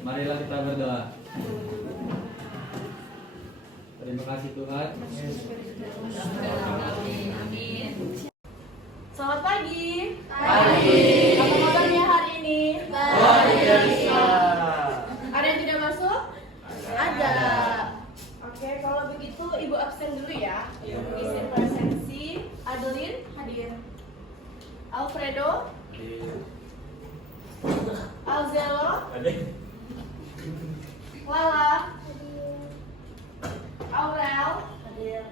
Marilah kita berdoa. Terima kasih Tuhan. Selamat pagi. Pagi. Apa kabarnya hari ini? Luar biasa. Ada yang tidak masuk? Ada. Oke, kalau begitu Ibu absen dulu ya. Izin presensi. Adeline hadir. Alfredo, Alzelo, Lala, Aurel, hadir.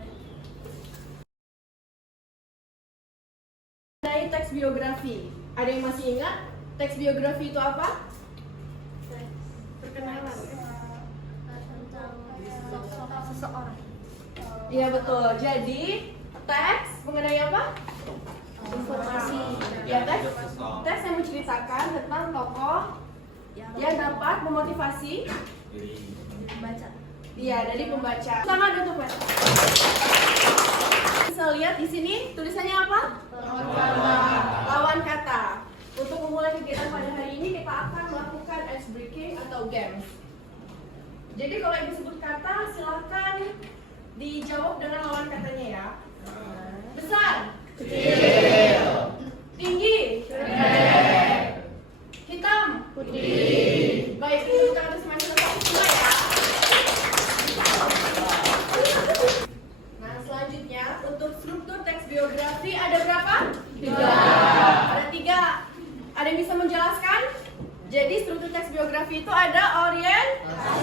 Dari teks biografi. Ada yang masih ingat teks biografi itu apa? Perkenalan. Tentang seseorang. Iya betul. Jadi teks mengenai apa? Informasi. Ya, teks yang menceritakan tentang tokoh yang dapat memotivasi Baca. iya dari pembaca. Selamat untuk Mas. Bisa lihat di sini tulisannya apa? Lawan kata. Untuk memulai kegiatan pada hari ini kita akan melakukan ice breaking atau games. Jadi kalau ibu sebut kata silahkan dijawab dengan lawan katanya ya. Besar, Kecil. tinggi, hitam, Putih. baik, itu kita harus masuk ke semua ya. Nah selanjutnya untuk struktur teks biografi ada berapa? 3. Ada 3. Ada yang bisa menjelaskan? Jadi struktur teks biografi itu ada orientasi.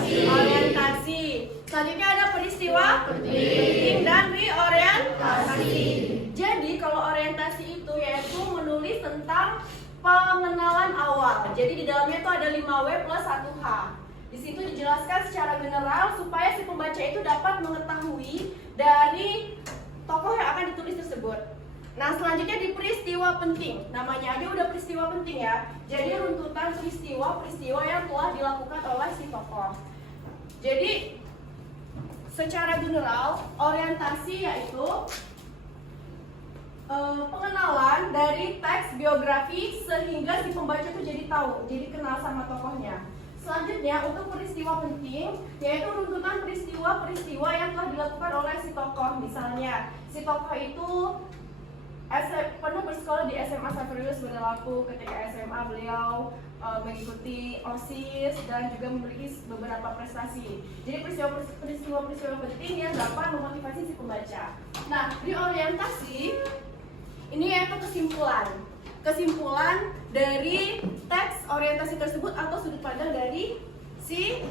Selanjutnya ada peristiwa penting dan reorientasi. Jadi kalau orientasi itu yaitu menulis tentang pengenalan awal. Jadi di dalamnya itu ada 5W plus 1H. Di situ dijelaskan secara general supaya si pembaca itu dapat mengetahui dari tokoh yang akan ditulis tersebut. Nah selanjutnya di peristiwa penting. Namanya aja udah peristiwa penting ya. Jadi runtutan peristiwa yang telah dilakukan oleh si tokoh. Jadi secara general orientasi yaitu pengenalan dari teks biografi sehingga si pembaca itu jadi tahu, jadi kenal sama tokohnya. Selanjutnya untuk peristiwa penting yaitu runtutan peristiwa yang telah dilakukan oleh si tokoh. Misalnya si tokoh itu pernah bersekolah di SMA Saverius Bernalaku. Ketika SMA beliau mengikuti OSIS dan juga memiliki beberapa prestasi. Jadi peristiwa penting yang dapat memotivasi si pembaca. Nah di orientasi ini yaitu kesimpulan dari teks orientasi tersebut atau sudut pandang dari si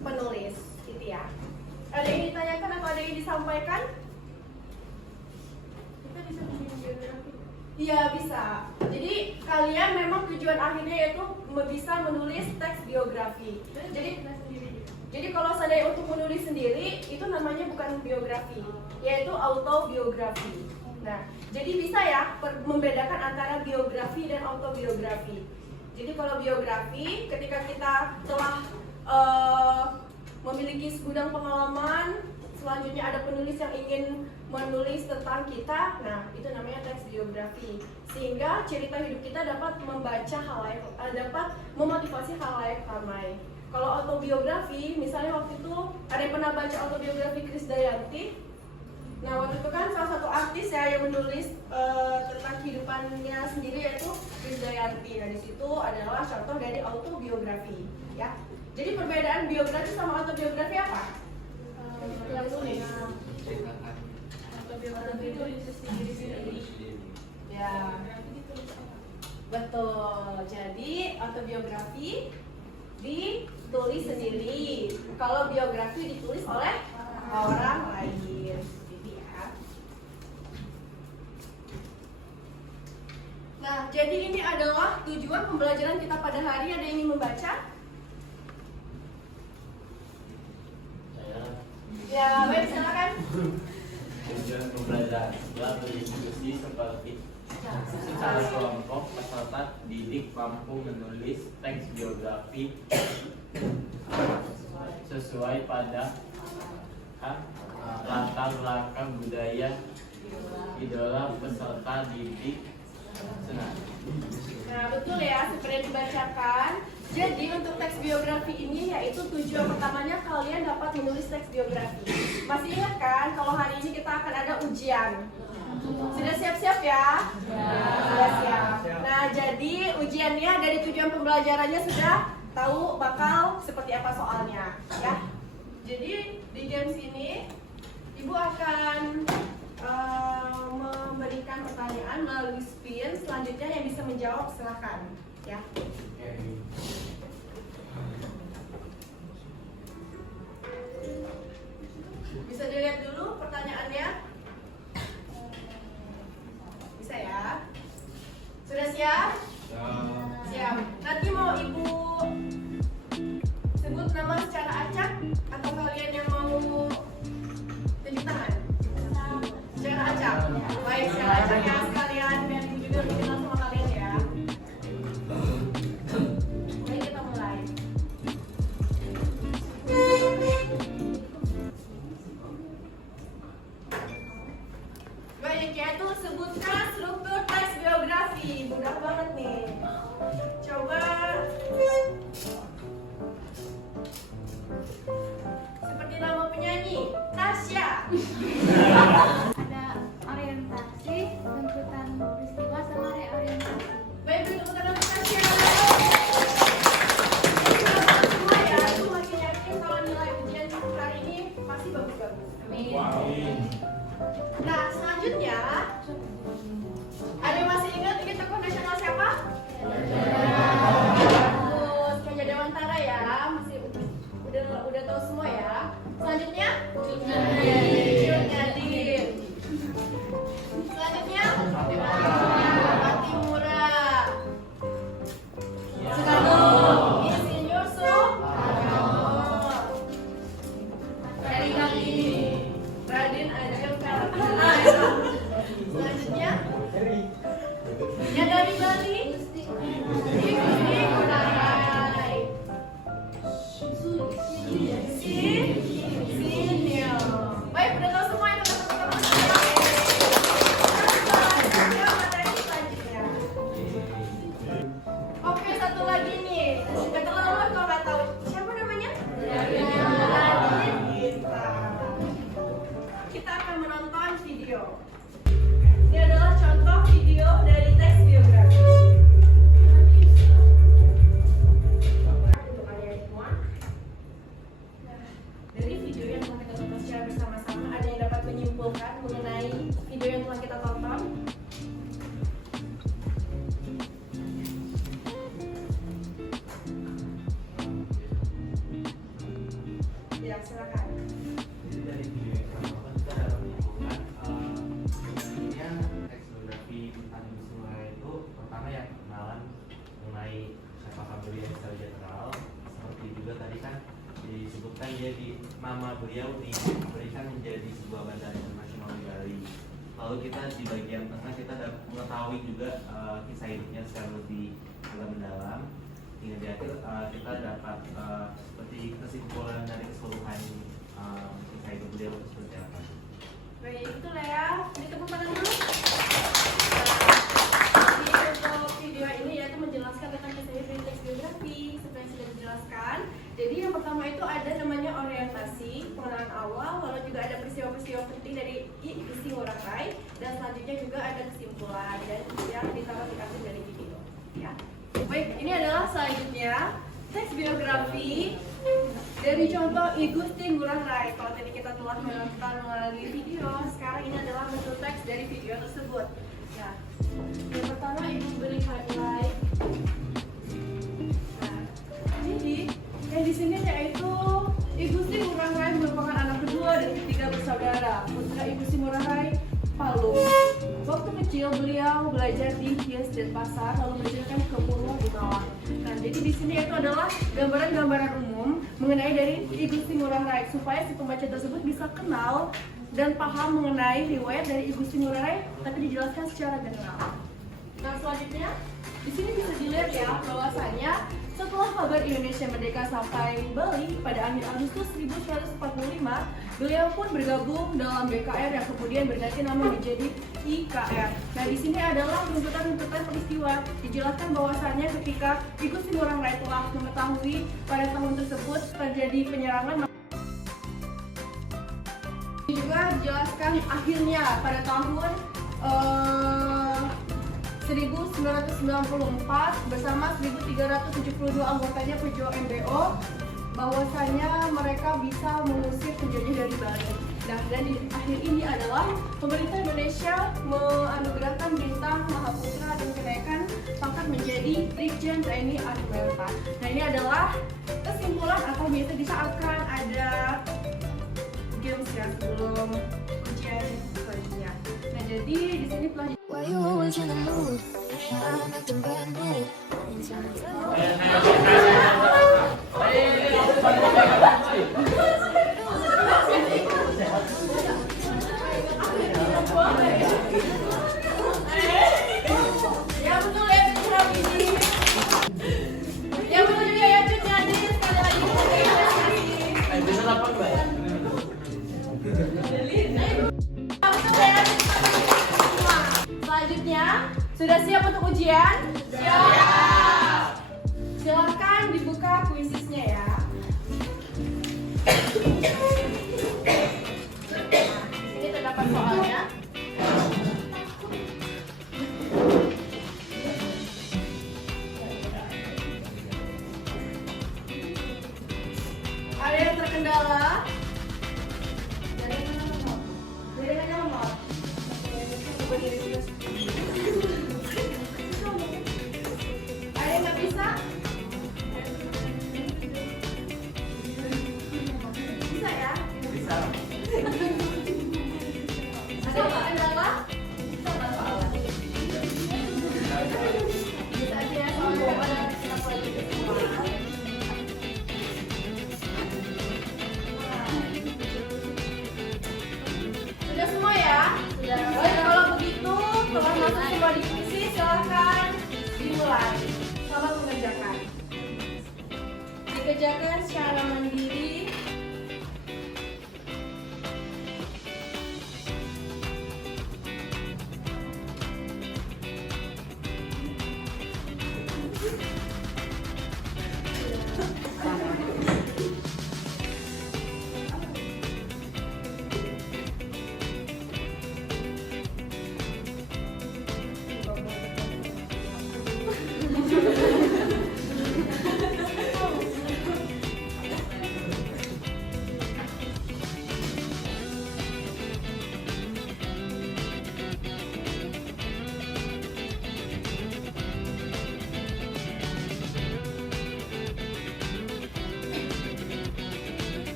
penulis gitu ya. Ada yang ditanyakan atau ada yang disampaikan? Kita bisa bikin biografi. Iya bisa. Jadi kalian memang tujuan akhirnya yaitu bisa menulis teks biografi. Jadi kalau seandainya untuk menulis sendiri itu namanya bukan biografi, yaitu autobiografi. Nah, jadi bisa ya membedakan antara biografi dan autobiografi. Jadi kalau biografi ketika kita telah memiliki segudang pengalaman, selanjutnya ada penulis yang ingin menulis tentang kita, nah itu namanya teks biografi. Sehingga cerita hidup kita dapat membaca dapat memotivasi halayak ramai. Kalau autobiografi, misalnya waktu itu ada yang pernah baca autobiografi Krisdayanti. Nah waktu itu kan salah satu artis ya yang menulis tentang kehidupannya sendiri yaitu Krisdayanti. Nah di situ adalah contoh dari autobiografi, ya. Jadi perbedaan biografi sama autobiografi apa? Yang tulis. Autobiografi itu sendiri. Ya. Betul. Jadi autobiografi ditulis sendiri. Kalau biografi ditulis oleh orang lain. Nah, jadi ini adalah tujuan pembelajaran kita pada hari. Ada yang ingin membaca? Ya, baik, silakan. Tujuan pembelajaran adalah berdiskusi secara kelompok peserta didik mampu menulis teks biografi sesuai pada latar belakang budaya idola peserta didik Senang. Nah, betul ya, seperti yang dibacakan. Jadi untuk teks biografi ini yaitu tujuan pertamanya kalian dapat menulis teks biografi. Masih ingat kan kalau hari ini kita akan ada ujian? Sudah siap-siap ya? Sudah siap. Nah, jadi ujiannya dari tujuan pembelajarannya sudah tahu bakal seperti apa soalnya, ya. Jadi di games ini Ibu akan memberikan pertanyaan melalui spin. Selanjutnya yang bisa menjawab silakan, ya. Bisa dilihat dulu pertanyaannya? Bisa ya? Sudah siap? Siap. Nanti mau Ibu sebut nama secara acak atau kalian yang mau tunjuk tangan? Secara acak. Baik, secara acak ya sekalian biar Ibu juga lebih kenal sama kalian ya. Baik, kita mulai. Baik, yaitu sebutkan struktur teks biografi. Mudah banget nih. Coba seperti nama penyanyi, Tasya. Ada orientasi, tuntutan peristiwa, sama reorientasi. Baik, beri tepuk tangan untuk Tasya. Jadi semua ya, aku makin yakin kalau nilai ujian hari ini pasti bagus-bagus. Amin. Nah, selanjutnya ada yang masih ingat ini tokoh nasional siapa? Bagus, Raja Dewantara ya, masih udah tahu semua ya. Selanjutnya Cut Nyadin. Selanjutnya Patimura. Soekarno. Insinyur Soekarno. Ferry Kartini. Raden Ajeng Kartini. Selanjutnya yang dari Bali Igusti Ngurah Rai. Sinyo. Baik, udah tahu semua ya teman-teman. Materi selanjutnya. Oke, satu lagi nih. Gak terlalu lama kalau nggak tahu siapa namanya? Raden Bintang. Kita akan menonton video. Ini adalah contoh video dari teks biografi. Untuk kalian semua. Nah, dari video yang telah kita tonton secara bersama-sama, ada yang dapat menyimpulkan mengenai video yang telah kita tonton? Ya, silakan. Jadi dari video yang pertama kan kita dapat menyimpulkan sebenarnya teks biografi tentang Igusti Ngurah Rai itu pertama yang kenalan mengenai siapakah beliau secara general, seperti juga tadi kan disebutkan dia di nama beliau diberikan menjadi sebuah bandara internasional di Bali. Lalu kita di bagian tengah kita dapat mengetahui juga kisah hidupnya secara lebih mendalam. Hingga di akhir kita dapat seperti kesimpulan dari keseluruhan kisah hidup beliau seperti apa. Baik, itu ya. Jadi tepuk tangan dulu. Jadi untuk video ini yaitu menjelaskan tentang kisah hidup teks biografi seperti yang sudah dijelaskan. Jadi yang pertama itu ada namanya orientasi, pengenalan awal, lalu juga ada peristiwa-peristiwa penting dari Igusti Ngurah Rai, dan selanjutnya juga ada kesimpulan dan yang ditaruh di akhir dari video. Ya. Baik, ini adalah selanjutnya teks biografi dari contoh Igusti Ngurah Rai. Kalau tadi kita telah menonton melalui video, sekarang ini adalah bentuk teks dari video tersebut. Nah, yang pertama Ibu beri highlight. Nah, jadi yang di sini yaitu Igusti Ngurah Rai merupakan anak kedua dari ketiga bersaudara. Putra Igusti Ngurah Rai, Palung. Waktu kecil beliau belajar di Hies dan Pasar, lalu menjadikan ke Purwo Gunawan. Nah, jadi di sini itu adalah gambaran-gambaran umum mengenai dari Igusti Ngurah Rai supaya si pembaca tersebut bisa kenal dan paham mengenai riwayat dari Igusti Ngurah Rai, tapi dijelaskan secara general. Nah, selanjutnya Di sini bisa dilihat ya bahwasanya setelah kabar Indonesia merdeka sampai Bali pada akhir Agustus 1945, beliau pun bergabung dalam BKR yang kemudian berganti nama menjadi IKR. Nah, di sini adalah runtutan-runtutan peristiwa. Dijelaskan bahwasannya ketika Igusti Ngurah Rai telah mengetahui pada tahun tersebut terjadi penyerangan, juga dijelaskan akhirnya pada tahun 1994 bersama 1372 anggotanya pejuang MBO, bahwasanya mereka bisa mengusir penjajah dari Bali. Nah, dan di akhir ini adalah pemerintah Indonesia menganugerahkan bintang Mahaputra dan kenaikan pangkat menjadi Brigjen TNI Anumerta. Nah, ini adalah kesimpulan atau biasa kita akan ada games ya sebelum ujian selanjutnya. Nah, jadi di sini pelajaran. Why you always in the mood? I'm acting brand new. Ya betul ya, betul ini. Ya betul juga ya, Cut. Jadi sekali lagi Bisa dapat Mbak ya? selanjutnya, sudah siap untuk ujian? Siap! Silakan dibuka kuisisnya ya. Ini terdapat soalnya. Ada yang terkendala? Dari mana lemot? Dari mana lemot? Coba diri dulu. Ada yang nggak bisa? Bisa ya? Bisa. Ada yang terkendala? Coba soalnya. Bisa aja ya soalnya pada kita pelajari semua. Sudah semua ya? Sudah. Baik, kalau begitu telah masuk semua diskusi, silahkan dimulai. Selamat mengerjakan. Dikerjakan secara mandiri.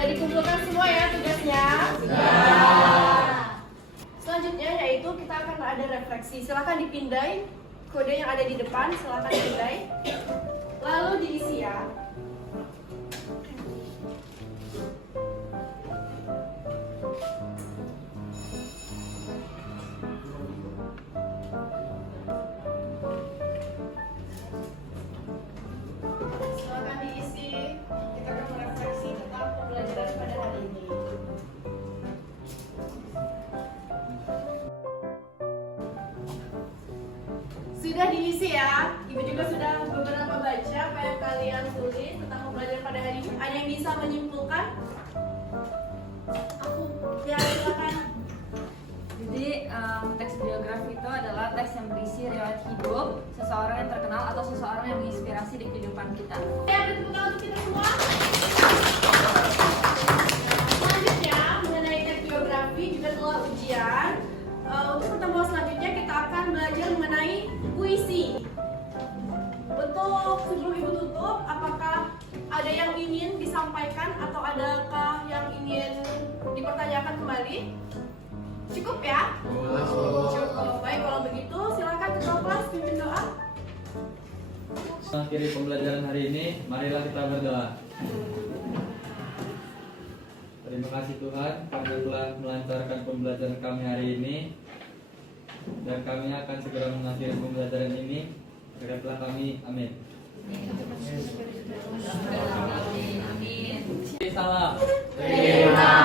Sudah dikumpulkan semua ya tugasnya? Selanjutnya yaitu kita akan ada refleksi. Silakan dipindai kode yang ada di depan, silakan dipindai. Lalu diisi ya. Silakan diisi. Kita akan merefleksi tentang pembelajaran pada hari ini. Sudah diisi ya. Ibu juga sudah beberapa baca apa yang kalian tulis tentang pembelajaran pada hari ini. Ada yang bisa menyimpulkan? Aku ya, silakan. Jadi teks biografi itu adalah teks yang berisi riwayat hidup seseorang yang terkenal atau seseorang yang menginspirasi di kehidupan kita. Ya, ada tepuk tangan untuk kita semua. Selanjutnya mengenai teks biografi juga telah ujian. Untuk pertemuan selanjutnya kita akan belajar mengenai puisi. Untuk sebelum ibu tutup, apakah ada yang ingin disampaikan atau adakah yang ingin dipertanyakan kembali? Cukup ya? Cukup. Baik, kalau begitu silakan ketua kelas pimpin doa. Mengakhiri pembelajaran hari ini, marilah kita berdoa. Terima kasih Tuhan karena telah melancarkan pembelajaran kami hari ini. dan kami akan segera mengakhiri pembelajaran ini. Berkatlah kami, amin. Amin. Salam. Terima